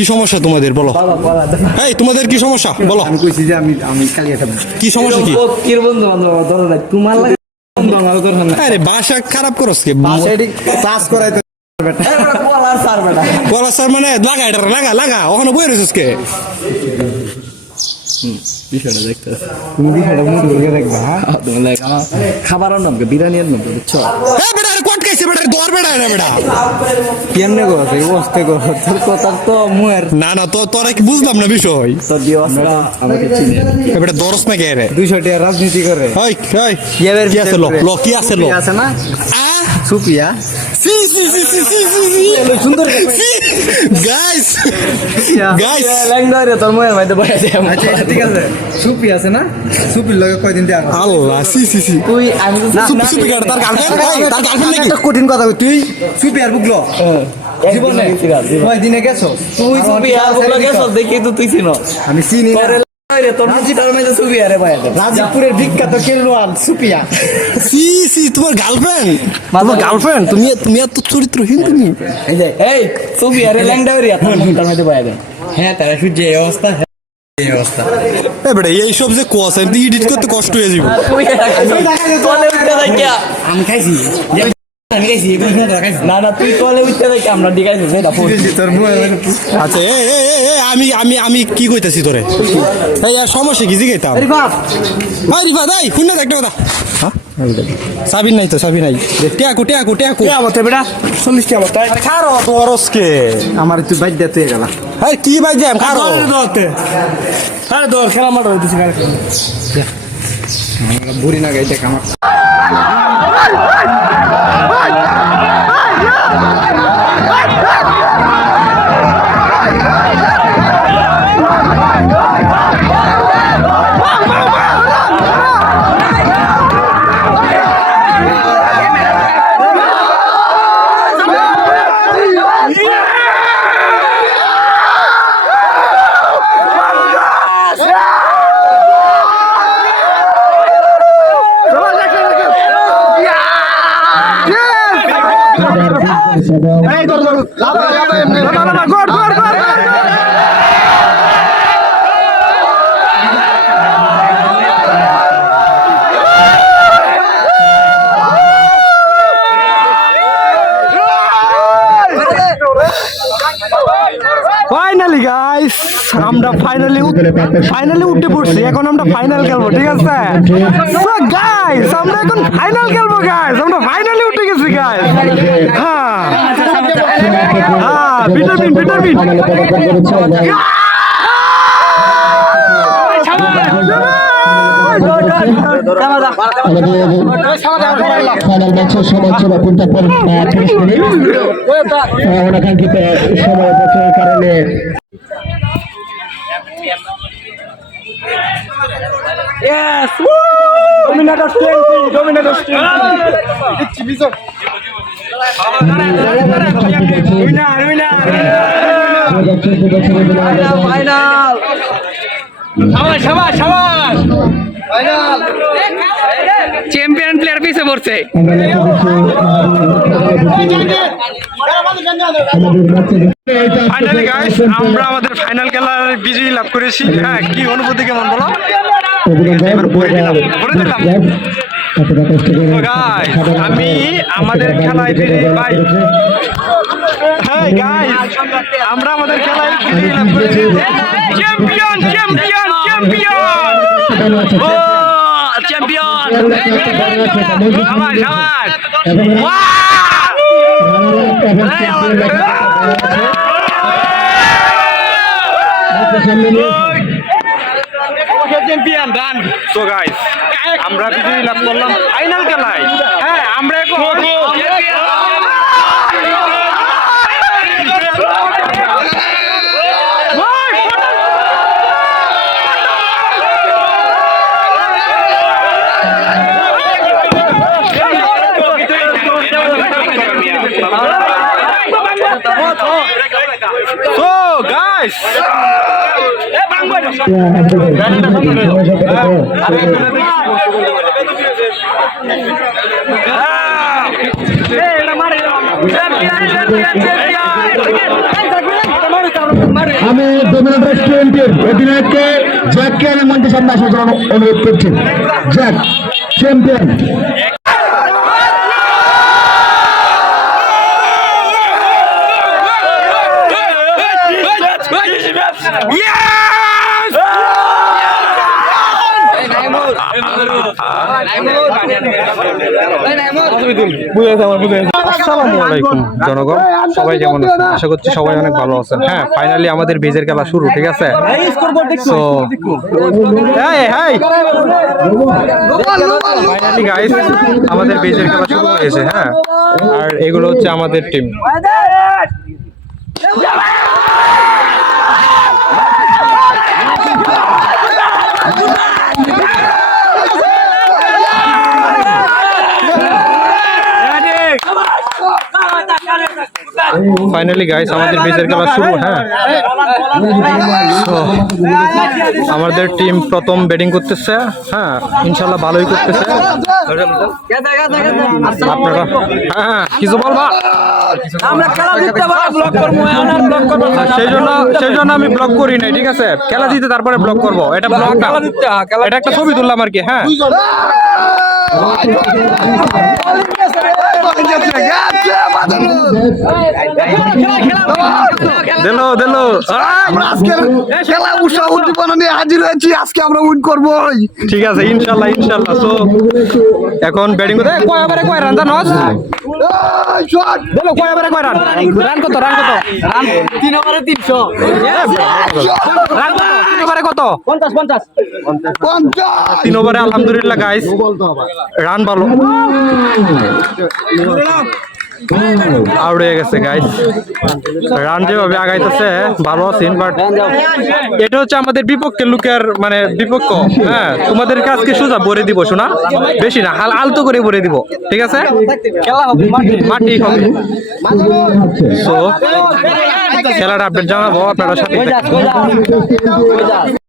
কি সমস্যা তোমাদের বলো? এই তোমাদের কি সমস্যা বলো? আমি কইছি যে আমি কালি একটা কি সমস্যা কি? কি বন্ধু বান্ধব ধরো তোমার লাগে বন্ধু আমার ধরো না। আরে বাসা খারাপ করস কে? এডি ক্লাস করাইতে বেটা বলার স্যার বেটা বলা স্যার মানে লাগা এটা লাগা ওখানে বই রইছিস কে? বিষয়টা দেখতে তুমি বিষয়টা মুড করে দেখবা। হ্যাঁ তুমি লাগে আমার খাবারের নাম বিরিয়ানির নাম বুঝছো? হ্যাঁ বেটা আরে কোট খাইছে বেটা দর বেটা না বেটা। কেমনে গো এই অবস্থা গো তোর কথা তো মুয়ের না না তোরা কি বুঝলাম না বিষয়। তোর দিওসরা আমাকে চিনে এ বেটা দরস না কে রে? 200 টাকা রাজনীতি করে। ওই ওই ইয়াবের কি আছে লো কি আছে লো? আছে না আ সুপিয়া সি সুন্দর গাইস গাইস ল্যাংদারে তোর মুয়ের মধ্যে বসে আছে আচ্ছা এটা ঠিক আছে সুপি আছে না সুপির লগে কয়দিন দেয়া আল্লাহ সি তুই আমি সুপি কার তার গার্লফ্রেন্ড তার গার্লফ্রেন্ড নাকি? একটা কঠিন কথা কই তুই সুপি আর বুকলো জীবনে কয়দিনে গেছো তুই ছবি আর বলে গেছ দেখি তো তুই চিনো আমি চিনি না রে তোর মুজিটার মধ্যে ছবি আরে ভাই রাজীবপুরের বিখ্যাত কেরওয়াল সুপিয়া সি তোমার গার্লফ্রেন্ড তুমি এত চরিত্রহীন তুমি। এই ছবি আরে ল্যাংদারে তোর মুজিটার মধ্যে বয়া দে হ্যাঁ তারা সূর্য এই অবস্থা এই অবস্থা এ বেটা এই সব যে কোয়াস আমি এডিট করতে কষ্ট হয়ে যাবে। তুই তোলে উঠতে দেখিয়া আমি খাইছি আমি খাইছি না না তুই তোলে উঠতে দেখি আমরা দিগাইছি সেটা পড়ছি তোর মুয়ে আচ্ছা আমি কি কইতাছি তোরে? এই আর সমস্যা কি জিগাইতাম? বাপ ভাই রিফা দাই শুনে একটা কথা। হ্যাঁ সাবিন নাই তো সাবিন নাই টিয়াকু আমতে বেটা 40 টাকা আমতে খারো তোরসকে আমার তুই বাইক দে তুই গেলা আরে কি ভাই জ্যাম খারো দরতে আরে দর খেলা মার হইতেছে গাড়ি আমরা বুড়ি না গাইতে কামাক ফাইনালি গাইস আমরা ফাইনালি উঠে পড়ছি। এখন আমরা ফাইনাল খেলবো, ঠিক আছে? সো গাইস আমরা এখন ফাইনাল খেলবো গাইস, আমরা ফাইনালি উঠে গেছি গাইস। হ্যাঁ ভিটামিন ফাইনাল ম্যাচের সময় ছিল 3:30 মিনিট। অনাকাঙ্ক্ষিত সময় বছরের কারণে Yes! Woo! Dominator strength! Final! Shabash! Champion player পিছে পড়ছে। ফাইনালি গাইস আমরা আমাদের ফাইনাল খেলার বিজয়ী লাভ করেছি। হ্যাঁ কি অনুভূতি কেমন বলো? আমি আমাদের খেলায় বিজয়ী ভাই। হ্যাঁ গাইস আমরা আমাদের খেলায় বিজয়ী লাভ করেছি। চ্যাম্পিয়ন ও চ্যাম্পিয়ন শাবাশ চ্যাম্পিয়ন ডান। সো গাইস আমরা বিজয়ী লাভ করলাম ফাইনাল খেলায়। হ্যাঁ আমরা এখন So guys, champion আমি ডোমিনেট রেস্টুরেন্টের অধিনায়ককে জ্যাককে আমি মঞ্চের সামনে আসার জন্য অনুরোধ করছি। Jack champion. আসসালামু আলাইকুম জনগণ, সবাই কেমন আছেন? আশা করছি সবাই অনেক ভালো আছেন। হ্যাঁ, ফাইনালি আমাদের বেজের খেলা শুরু, ঠিক আছে? সো ফাইনালি গাইস আমাদের বেজের খেলা শুরু হয়েছে। হ্যাঁ, আর এগুলো হচ্ছে আমাদের টিম। ফাইনালি গাইস আমাদের বেজের খেলা শুরু। হ্যাঁ, তো আমাদের টিম প্রথম ব্যাটিং করতেছে। হ্যাঁ, ইনশাল্লাহ ভালোই করতেছে। আপনারা হ্যাঁ কিছু বলবা? সেই জন্য আমি ব্লগ করি নাই, ঠিক আছে? খেলা জিতে তারপরে ব্লগ করবো। এটা ব্লগ না, এটা একটা ছবি তুললাম আর কি। হ্যাঁ, দিলো দিলো খেলা উৎসাহ উদ্দীপনা নিয়ে হাজির হয়েছি। আজকে আমরা উইন করবো। ঠিক আছে, ইনশাল্লাহ ইনশাল্লাহ। তো এখন ব্যাটিং করতে কয় ওভারে কয় রান জানোস? বলো কয় ওভারে কয় রান? রান কত? রান কত? রান 3 ওভারে 300। রান কত? 3 ওভারে কত? 50 3 ওভারে আলহামদুলিল্লাহ গাইস রান ভালো আউট হয়ে গেছে গাইস। রান যেভাবে আগাইতেছে ভালো আছেন, বাট এটা হচ্ছে আমাদের বিপক্ষের লোকের মানে বিপক্ষ। হ্যাঁ, তোমাদের কাজকে সোজা ভরে দিব, শোনা বেশি না, আলতো করে ভরে দিব, ঠিক আছে? খেলা হবে মাটি হবে। তো খেলার আপডেট জানাবো আপনারা সাথে।